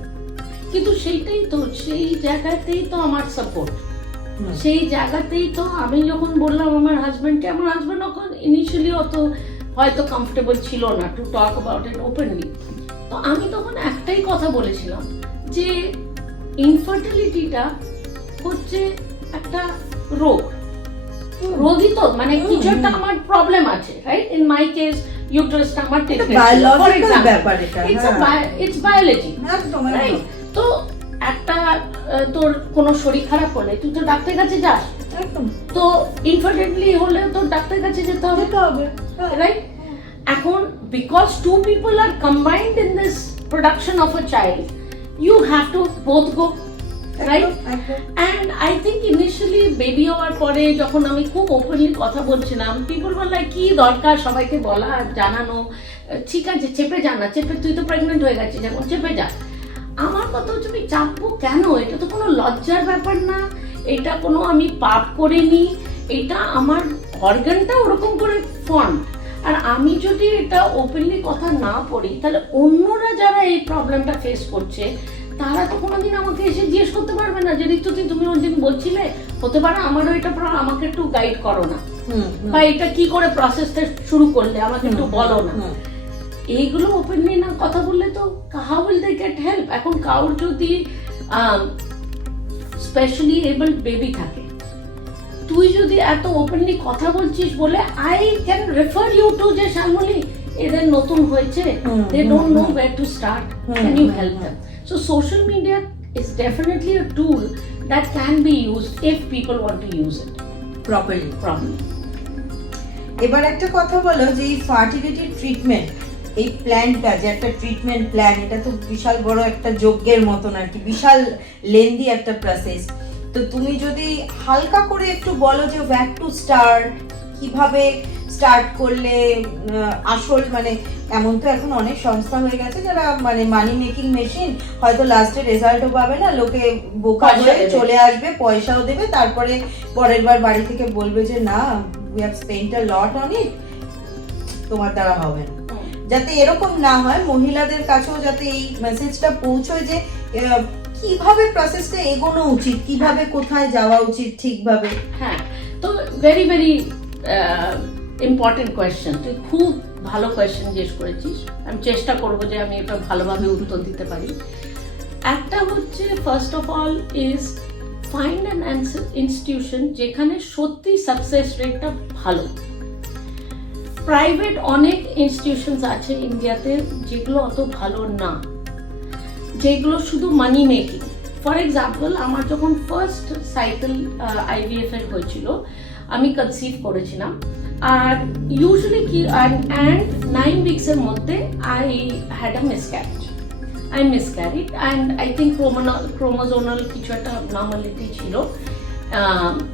কিন্তু সেইটাই তো, সেই জায়গাতেই তো আমার সাপোর্ট, সেই জায়গাতেই তো আমি যখন বললাম আমার হাজব্যান্ডকে, আমার হাজব্যান্ড তখন ইনিশিয়ালি অত হয়তো কমফোর্টেবল ছিল না to talk about it openly. তো আমি তখন একটাই কথা বলেছিলাম যে ইনফার্টিলিটিটা হচ্ছে একটা রোগই তো, মানে কিছু একটা আমার প্রবলেম আছে, রাইট? ইন মাই কেস ইউটারাসটা আমার বায়োলজিক্যাল ব্যাপার এটা, ইটস বায়োলজি, একদম রাইট? তো একটা তোর কোনো শরীর খারাপ হলে তুই তো ডাক্তারের কাছে যাস, একদম, তো ইনফার্টিলিটি হলে তোর ডাক্তারের কাছে যেতে হবে, রাইট? এখন because two people are combined in this production of a child, you have to both go, right? And I think initially baby হওয়ার পরে যখন আমি খুব ওপেনলি কথা বলছিলাম, পিপল বল লাইক কি দরকার সবাইকে বলা জানানো, ঠিক আছে চেপে যা না, চেপে, তুই তো প্রেগনেন্ট হয়ে গেছিস এখন চেপে যা। আমার কথা হচ্ছে আমি চাপবো কেন? এটা তো কোনো লজ্জার ব্যাপার না, এটা কোনো আমি পাপ করিনি, এটা আমার অর্গানটা ওরকম করে ফর্ম। আর আমি যদি এটা ওপেনলি কথা না পড়ি, তাহলে অন্যরা যারা এই প্রবলেমটা ফেস করছে তারা তো কোনোদিন আমাকে এসে জিজ্ঞেস করতে পারবে না যে ঋতুতি তুমি ওদিন বলছিলে, হতে পারে আমারও এটা আমাকে একটু গাইড করো না, বা এটা কি করে প্রসেসটা শুরু করলে আমাকে একটু বলো না। এইগুলো ওপেনলি না কথা বললে তো how will they get help? এখন কাউর যদি স্পেশালি এবলড বেবি থাকে, তুই যদি এত ওপেনলি কথা বলছিস বলে I can refer you to যে শালমলি এদের নতুন হয়েছে, they don't know where to start, can you help them? So social media is definitely a tool that can be used if people want to use it properly. এবার একটা কথা বলো যে এই ফার্টিলিটি ট্রিটমেন্ট, এই প্ল্যানটা যে একটা ট্রিটমেন্ট প্ল্যান, এটা তো বিশাল বড় একটা যজ্ঞের মতন আর কি, বিশাল লেন্দি একটা প্রসেস। তো তুমি যদি হালকা করে একটু বলো যে ওয়্যার টু স্টার্ট, কিভাবে স্টার্ট করলে আসল, মানে এমন তো এখন অনেক সংস্থা হয়ে গেছে যারা মানে মানি মেকিং মেশিন, হয়তো লাস্টে রেজাল্টও পাবে না, লোকে বোকা হয়ে চলে আসবে, পয়সাও দেবে, তারপরে পরের বার বাড়ি থেকে বলবে যে না we have spent a lot on it, তোমার দ্বারা হবে না। যাতে এরকম না হয়, মহিলাদের কাছেও যাতে এই মেসেজটা পৌঁছয় যে কিভাবে প্রসেসটা এগোনো উচিত, কিভাবে কোথায় যাওয়া উচিত ঠিকভাবে। হ্যাঁ, তো ভেরি ভেরি ইম্পর্টেন্ট কোয়েশ্চেন, তুই খুব ভালো কোয়েশ্চেন জিজ্ঞেস করেছিস, আমি চেষ্টা করবো যে আমি এটা ভালোভাবে উত্তর দিতে পারি। একটা হচ্ছে first of all is find an institution যেখানে সত্যি সাকসেস রেটটা ভালো। প্রাইভেট অনেক ইনস্টিটিউশনস আছে ইন্ডিয়াতে যেগুলো অত ভালো না, যেগুলো শুধু মানি মেকিং। ফর এক্সাম্পল, আমার যখন ফার্স্ট সাইকেল আইভিএফ এর হয়েছিল, আমি কনসিভ করেছিলাম, আর ইউজুয়ালি কি অ্যান্ড 9 weeks এর মধ্যে I had a miscarriage and I think chromosomal কিছু একটা নর্মালিটি ছিল,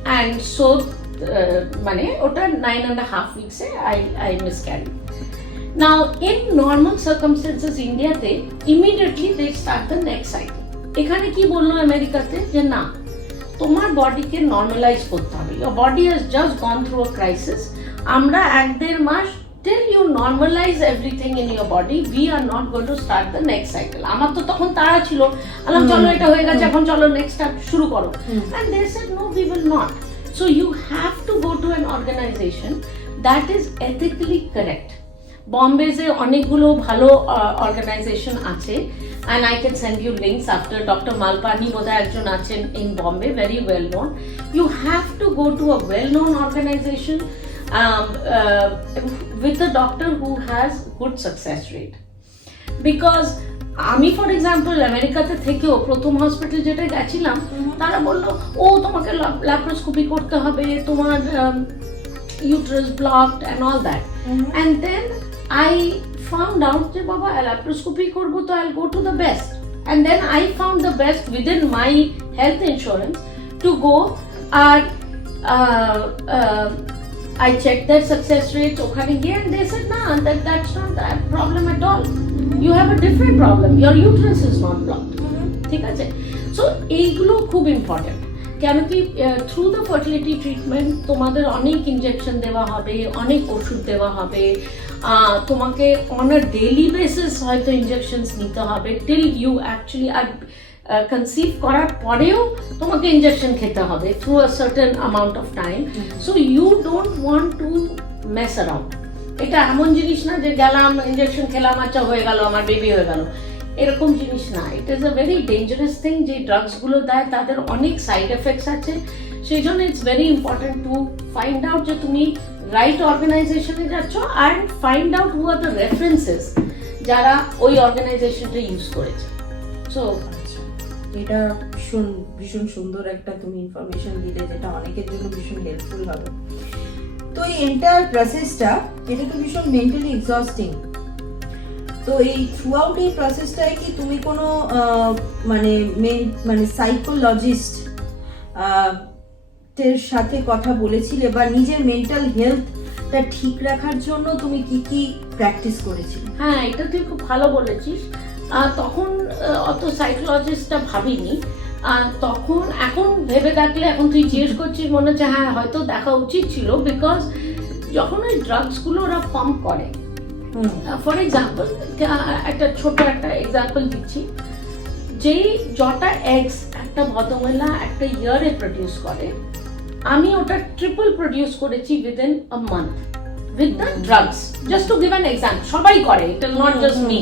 অ্যান্ড সো মানে ওটা 9.5 weeks I miscarried. Now in normal circumstances ইন্ডিয়াতে immediately they start the next cycle. এখানে কি বললো আমেরিকাতে যে না, তোমার বডিকে নর্মালাইজ করতে হবে, your body has just gone through a crisis, আমরা 1-1.5 মাস till you normalize everything in your body we are not going to start the next cycle. আমার তো তখন তাড়া ছিল, আলাম চলো এটা হয়ে গেছে এখন চলো নেক্সট স্টেপ শুরু করো, and they said no we will not. So you have to go to an organization that is ethically correct. বম্বেতে অনেকগুলো ভালো অর্গানাইজেশন আছে and I can send you links after. Dr. Malpani বোধহয় একজন আছেন in Bombay, very well known. You have to go to a well known organization with a doctor who has good success rate. Because আমি for example আমেরিকাতে থেকেও প্রথম hospital যেটা গেছিলাম, তারা বললো ও তোমাকে ল্যাপ্রোস্কোপি করতে হবে, তোমার uterus blocked and all that. And then I found out যে বাবা ল্যাপ্রোস্কোপি করবো তো I'll go to the best. And then I found the best within my health insurance to go and I checked their success rates ওখানে গিয়ে, and they said nah, that's not that problem at all. You have a different problem. Your uterus is not blocked. ঠিক আছে? So এইগুলো খুব important. কেন কি through the fertility treatment তোমাদের অনেক ইনজেকশন দেওয়া হবে, অনেক ওষুধ দেওয়া হবে, তোমাকে অন আ ডেইলি বেসিস হয়তো ইনজেকশনস নিতে হবে till you actually are conceive করার পরেও তোমাকে ইনজেকশন খেতে হবে through a certain amount of time. So you don't want to mess around. এটা এমন জিনিস না যে গেলাম ইনজেকশন খেলাম আচ্ছা হয়ে গেল আমার বেবি হয়ে গেল, এরকম জিনিস না। It is a very dangerous thing. যে ড্রাগসগুলো দেয় তাদের অনেক সাইড এফেক্টস আছে, সেই জন্য it's very important to find out যে তুমি রাইট অর্গানাইজেশনে যাচ্ছ and find out who are the references যারা ওই অর্গানাইজেশনটা ইউজ করেছে। সো এটা ভীষণ সুন্দর একটা তুমি ইনফরমেশন দিলে, যেটা অনেকের জন্য ভীষণ হেল্পফুল হবে। তো এই এন্টায়ার প্রসেসটা এটা তো ভীষণ মেন্টালি এক্সস্টিং। তো এই থ্রু আউট এই প্রসেসটায় কি তুমি কোনো মানে সাইকোলজিস্ট এর সাথে কথা বলেছিলে, বা নিজের মেন্টাল হেলথটা ঠিক রাখার জন্য তুমি কি কি প্র্যাকটিস করেছিলে? হ্যাঁ, এটা তুই খুব ভালো বলেছিস। তখন অত সাইকোলজিস্টটা ভাবিনি। তখন এখন ভেবে দেখলে, এখন তুই জিজ্ঞেস করছিস মনে হচ্ছে হ্যাঁ হয়তো দেখা উচিত ছিল। বিকজ যখন ওই ড্রাগসগুলো ওরা পাম্প করে, ফর এক্সাম্পল একটা ছোট একটা এক্সাম্পল দিচ্ছি, যেই যটা এগস একটা ভদ্রমহিলা একটা ইয়ারে প্রডিউস করে, আমি ওটা ট্রিপল প্রডিউস করেছি within a month with the drugs. Just to give an example, সবাই করে, it is not just me.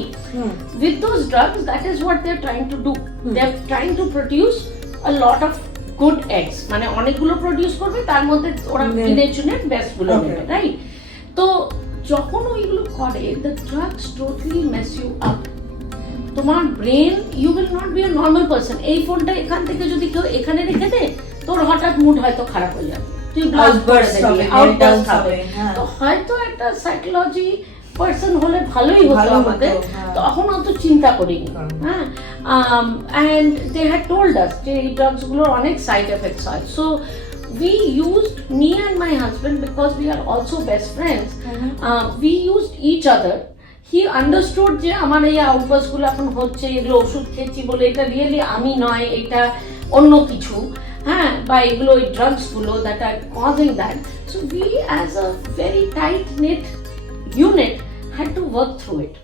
With those drugs, that is what they are trying to do. They are trying to produce a lot of good eggs. মানে অনেকগুলো produce করবে, তার মধ্যে ওরা কিনে চুনে best গুলো নেবে, রাইট? তো যখন ওইগুলো করে, the drugs totally mess you up. তোমার brain, you will not be a normal person. এই ফোনটা এখান থেকে যদি কেউ এখানে রেখে দেয়, তোর হঠাৎ মুড হয়তো খারাপ হয়ে যাবে, তুই আউটবার্স্ট হবে। তো হয়তো একটা সাইকোলজি পার্সন হলে ভালোই হতো আমাদের, তখন অত চিন্তা করিনি। হ্যাঁ, and they had told us যে এই ড্রাগসগুলোর অনেক সাইড এফেক্টস হয়। So we used, me and my husband, because we are also best friends, we used each other. He understood যে আমার এই আউটবার্স্ট গুলো এখন হচ্ছে, এগুলো ওষুধ খেয়েছি বলে, এটা রিয়েলি আমি নয়, এটা অন্য কিছু, হ্যাঁ, বা এগুলো ওই ড্রাগস গুলো that are causing that. So we as a very tight net unit had to work through it.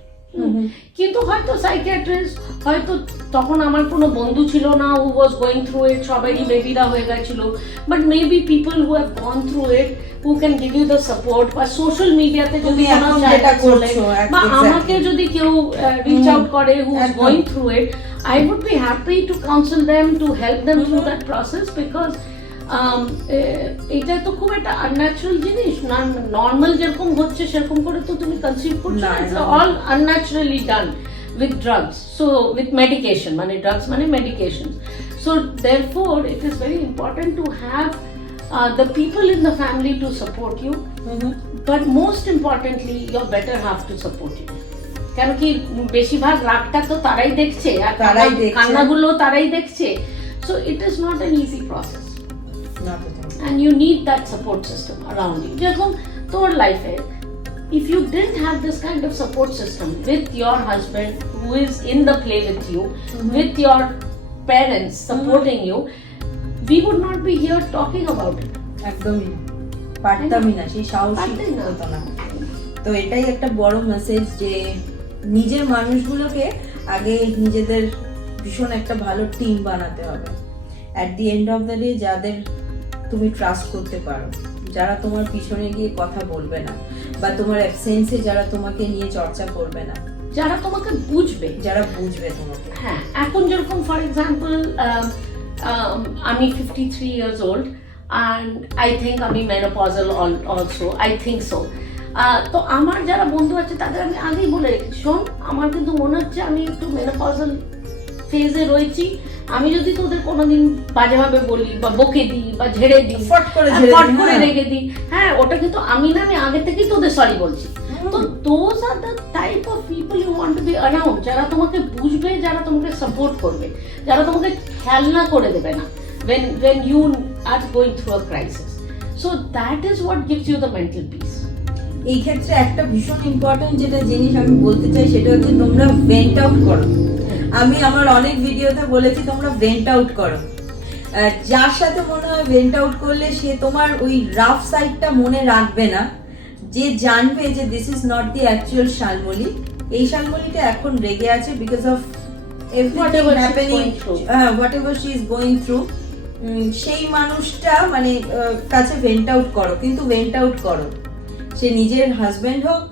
কিন্তু হয়তো সাইকিয়াট্রিস্ট, হয়তো তখন আমার কোনো বন্ধু ছিল না হু ওয়াজ গোয়িং থ্রু ইট, সবারই বেবিরা হয়ে গেছিল, but maybe people who have gone through it who can give you the support, বা সোশ্যাল মিডিয়াতে যদি কোনো জায়গা চলে, বা আমাকে যদি কেউ রিচ আউট করে who is going through it, I would be happy to counsel them, to help them through that process, because এটা তো খুব একটা আনন্যাচারাল জিনিস না। নর্মাল যেরকম হচ্ছে সেরকম করে তো তুমি কনসিভ করছো, it's all unnaturally done with drugs, so with medication, মানে drugs মানে medications. So therefore it is very important to have the people in the family to support you, but most importantly your better half to support you. কেন কি বেশিরভাগ রাগটা তো তারাই দেখছে, আর কান্নাগুলো তারাই দেখছে। So it is not an easy process, and you need that support system around you. যেরকম তোর লাইফে, if you didn't have this kind of support system with your husband who is in the play with you, with your parents supporting you, we would not be here talking about it. একদমই পারতামই না, সেই সাহসী হতো না। তো এটাই একটা বড় মেসেজ, যে নিজের মানুষগুলোকে আগে নিজেদের ভীষণ একটা ভালো টিম বানাতে হবে। At the end of the day যাদের তুমি ট্রাস্ট করতে পারো, যারা তোমার পিছনে গিয়ে কথা বলবে না, বা তোমার অ্যাবসেন্সে যারা তোমাকে নিয়ে চর্চা করবে না, যারা তোমাকে বুঝবে, যারা বুঝবে তোমাকে। হ্যাঁ, এখন যেরকম ফর এক্সাম্পল আমি 53 years old and I think আমি menopausal also, I think so. তো আমার যারা বন্ধু আছে তাদের আমি আগেই বলে রেখেছি, শোন আমার কিন্তু মনে হচ্ছে আমি একটু মেনোপজাল ফেজে রয়েছি, আমি যদি তোদের কোনোদিন বাজেভাবে বলি বা বকে দিই বা ঝেড়ে দিই, ফট করে রেখে দিই, হ্যাঁ ওটা কিন্তু আমি না, আমি আগে থেকেই তোদের সরি বলছি। তো those are the type of people you want to be around, যারা তোমাকে বুঝবে, যারা তোমাকে সাপোর্ট করবে, যারা তোমাকে খেলনা করে দেবে না when you are going through a crisis. So that is what gives you the mental peace. এই ক্ষেত্রে একটা ভীষণ ইম্পর্টেন্ট যেটা জিনিস আমি বলতে চাই সেটা হচ্ছে তোমরা ভেন্ট আউট করো। আমি আমার অনেক ভিডিওতে বলেছি তোমরা ভেন্ট আউট করো। যার সাথে মনে হয় ভেন্ট আউট করলে সে তোমার ওই রাফ সাইডটা মনে রাখবে না, যে জানবে যে this is not the actual Shalmali, এই শালমলিটা এখন রেগে আছে because of everything happening, whatever she is going through, সেই মানুষটা মানে কাছে ভেন্ট আউট করো। কিন্তু ভেন্ট আউট করো, সে নিজের হাজবেন্ড হোক,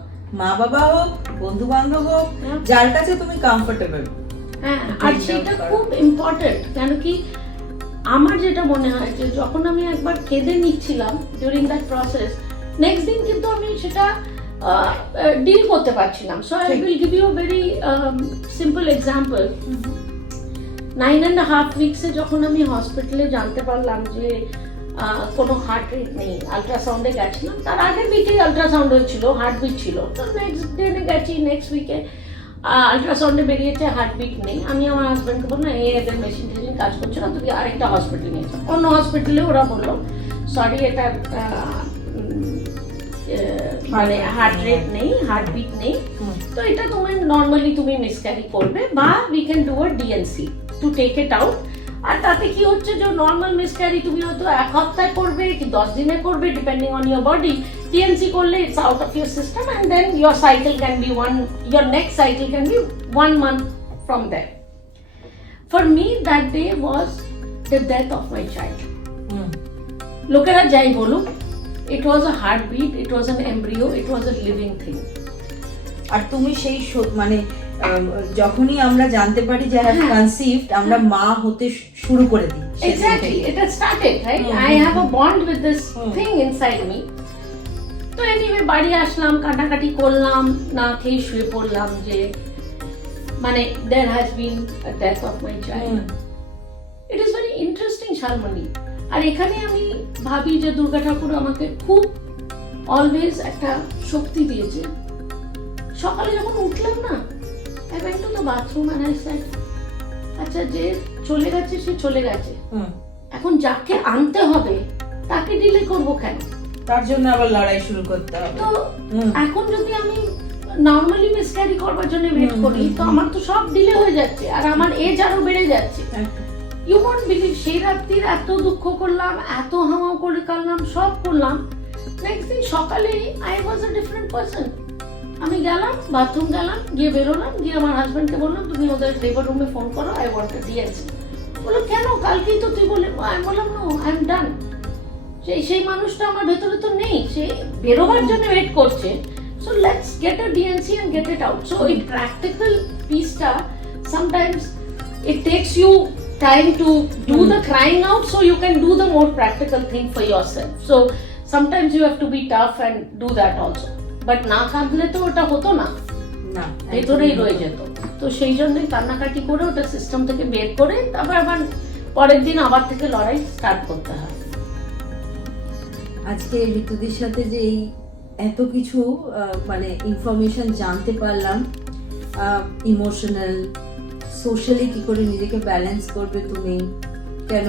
মা বাবা হোক, বন্ধু বান্ধব হোক, যার কাছে তুমি কমফোর্টেবল। হ্যাঁ, আর সেটা খুব ইম্পর্টেন্ট, কেন কি আমার যেটা মনে হয় যে যখন আমি একবার কেঁদে নিচ্ছিলাম ডিউরিং দ্যাট প্রসেস, নেক্সট দিন কিন্তু আমি সেটা ডিল করতে পারছিলাম। So I will give you very simple example. 9.5 weeks যখন আমি হসপিটালে জানতে পারলাম যে কোনো হার্ট রেট নেই, আলট্রাসাউন্ডে গেছিলাম, তার আগের উইকেই আলট্রাসাউন্ড হয়েছিল, হার্টবিট ছিল, তো নেক্সট ডে গেছি, নেক্সট উইকে আলট্রাসাউন্ডে বেরিয়েছে হার্টবিট নেই। আমি আমার হাজব্যান্ডকে বললাম এদের মেশিন টেশিন কাজ করছে না, তুমি আরেকটা হসপিটালে নিয়েছো। অন্য হসপিটালে ওরা বললো সরি এটা মানে হার্ট রেট নেই, হার্টবিট নেই, তো এটা তুমি নর্মালি তুমি মিসক্যারি করবে বা we can do a D and C to take it out. আর তাতে কি হচ্ছে যে নর্মাল মিসক্যারি তুমি হয়তো 1 সপ্তাহে করবে কি 10 দিনে করবে, depending on your body. D and C করলে it's out of your system and then your cycle can be your next cycle can be 1 month from there. For me that day was the death of my child. লোকেরা যাই বলুক, it was a heartbeat, it was an embryo, it was a living thing. আর তুমি সেই মানে যখনই আমরা জানতে পারি যে হ্যাভ কনসিভড, আমরা মা হতে শুরু করে দিই। Exactly, it has started, right? I have a bond with this thing inside me. তো এনিওয়ে বাড়ি আসলাম, কাটাকাটি করলাম, না খেয়ে শুয়ে পড়লাম যে মানে there has been a death of my child. It is very interesting, Shalmali. আর এখানে আমি ভাবি যে দুর্গা ঠাকুর আমাকে খুব অলওয়েজ একটা শক্তি দিয়েছে। সকালে যখন উঠলাম না, I went to the bathroom and I said, আচ্ছা যে চলে গেছে সে চলে গেছে, এখন যাকে আনতে হবে তাকে ডিলে করব কেন? তার জন্য আবার লড়াই শুরু করতে হবে। তো এখন যদি আমি নরমালি মিসক্যারি করবার জন্য ওয়েট করি, তো আমার তো সব ডিলে হয়ে যাচ্ছে আর আমার এজ আরো বেড়ে যাচ্ছে। ইউ ওয়ন্ট বিলিভ, সেই রাত্রির এত দুঃখ করলাম, এত হামাও করে কাঁদলাম, সব করলাম। নেক্সট দিন সকালে I was a different person. আমি গেলাম, বাথরুম গেলাম, গিয়ে বেরোলাম, গিয়ে আমার হাজব্যান্ডকে বললাম তুমি ওদের লেবার রুমে ফোন করো, আই ওয়ান্ট আ ডিএনসি। বললো কেন, কালকেই তো তুই বলে। আমি বললাম নো, আই এম ডান। সেই মানুষটা আমার ভেতরে তো নেই, সে বেরোবার জন্য ওয়েট করছে। So let's get a DNC and get it out. So এই প্র্যাকটিক্যাল পিসটা sometimes it takes you time to do the crying out so you can do the more practical thing for yourself. So sometimes you have to be tough and do that also. But না কাঁদলে তো ওটা হতো না, ভেতরেই রয়ে যেত। তো সেই জন্যই কান্নাকাটি করে ওটা সিস্টেম থেকে বের করে তারপর আবার পরের দিন আবার থেকে লড়াই স্টার্ট করতে হয়। আজকে ঋতুদির সাথে যে এই এত কিছু মানে ইনফরমেশন জানতে পারলাম, ইমোশনাল সোশ্যালি কি করে নিজেকে ব্যালেন্স করবে তুমি, কেন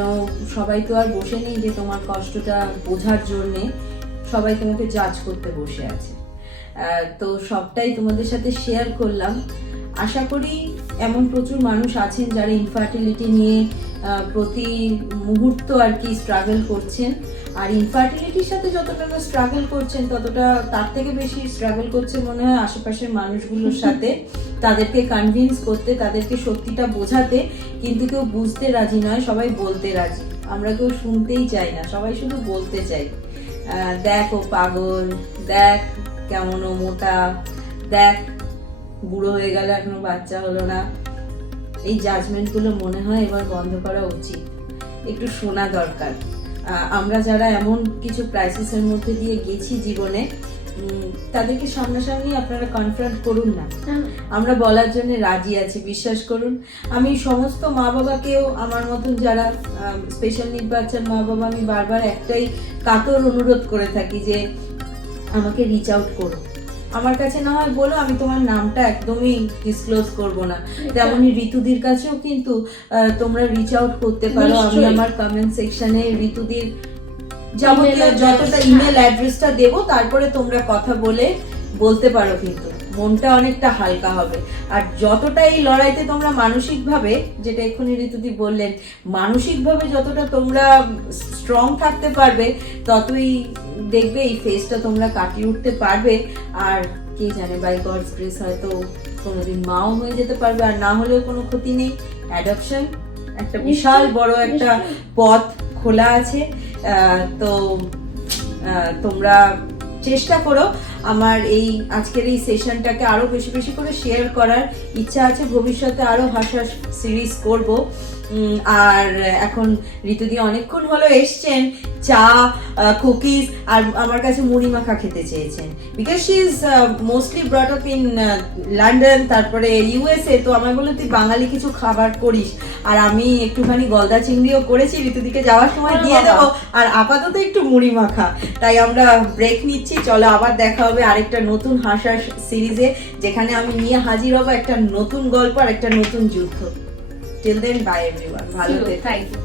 সবাই তো আর বসে নেই যে তোমার কষ্টটা বোঝার জন্যে, সবাই তোমাকে জাজ করতে বসে আছে। তো সবটাই তোমাদের সাথে শেয়ার করলাম। আশা করি এমন প্রচুর মানুষ আছেন যারা ইনফার্টিলিটি নিয়ে প্রতি মুহূর্ত আর কি স্ট্রাগল করছেন। আর ইনফার্টিলিটির সাথে যতটা স্ট্রাগল করছেন ততটা তার থেকে বেশি স্ট্রাগল করছে মনে হয় আশেপাশের মানুষগুলোর সাথে, তাদেরকে কনভিন্স করতে, তাদেরকে সত্যিটা বোঝাতে। কিন্তু কেউ বুঝতে রাজি নয়, সবাই বলতে রাজি। আমরা কেউ শুনতেই চাই না, সবাই শুধু বলতে চাই দেখ ও পাগল, দেখ কেমন ও মোটা, দেখ বুড়ো হয়ে গেল এখনো বাচ্চা হলো না, এই জাজমেন্ট গুলো মনে হয় এবার বন্ধ করা উচিত। একটু শোনা দরকার। আমরা যারা এমন কিছু ক্রাইসিসের মধ্যে দিয়ে গেছি জীবনে, তাদেরকে সামনাসামনি আপনারা কনফ্রন্ট করুন না, আমরা বলার জন্য রাজি আছি, বিশ্বাস করুন। আমি সমস্ত মা বাবাকেও, আমার মতন যারা স্পেশাল নিড বাচ্চার মা বাবা, আমি বারবার একটাই কাতর অনুরোধ করে থাকি যে আমাকে রিচ আউট করো, আমার কাছে না হয় বলো, আমি তোমার নামটা একদমই ডিসক্লোজ করব না। তেমনি ঋতুদির কাছেও কিন্তু তোমরা রিচ আউট করতে পারো। আমি আমার কমেন্ট সেকশনে ঋতুদির যাবতীয় যতটা ইমেল অ্যাড্রেসটা দেবো, তারপরে তোমরা কথা বলতে পারো, কিন্তু মনটা অনেকটা হালকা হবে। আর যতটা এই লড়াইতে তোমরা মানসিকভাবে, যেটা এক্ষুনি ঋতুদি বললেন, মানসিকভাবে যতটা তোমরা স্ট্রং থাকতে পারবে, ততই দেখবে এই ফেজটা তোমরা কাটিয়ে উঠতে পারবে। আর কে জানে, বাই গডস গ্রেস হয়তো কোনোদিন মাও হয়ে যেতে পারবে, আর না হলেও কোনো ক্ষতি নেই। অ্যাডপশন একটা বিশাল বড় একটা পথ খোলা আছে। তো তোমরা চেষ্টা করো। আমার এই আজকের এই সেশনটাকে আরো বেশি বেশি করে শেয়ার করার ইচ্ছা আছে, ভবিষ্যতে আরো হাসার সিরিজ করব। আর এখন ঋতুদি অনেকক্ষণ হলো এসছেন, চা, কুকিজ আর আমার কাছে মুড়ি মাখা খেতে চেয়েছেন, because she is mostly brought up in London, তারপরে ইউএসএ। তো আমার বললো তুই বাঙালি কিছু খাবার করিস, আর আমি একটুখানি গলদা চিংড়িও করেছি, ঋতুদিকে যাওয়ার সময় দিয়ে দেবো, আর আপাতত একটু মুড়ি মাখা। তাই আমরা ব্রেক নিচ্ছি, চলো আবার দেখা হবে আরেকটা নতুন হাসার সিরিজে, যেখানে আমি নিয়ে হাজির হবো একটা নতুন গল্প আর একটা নতুন যুদ্ধ। Till then, bye everyone. ভালো থেকো। Thank you.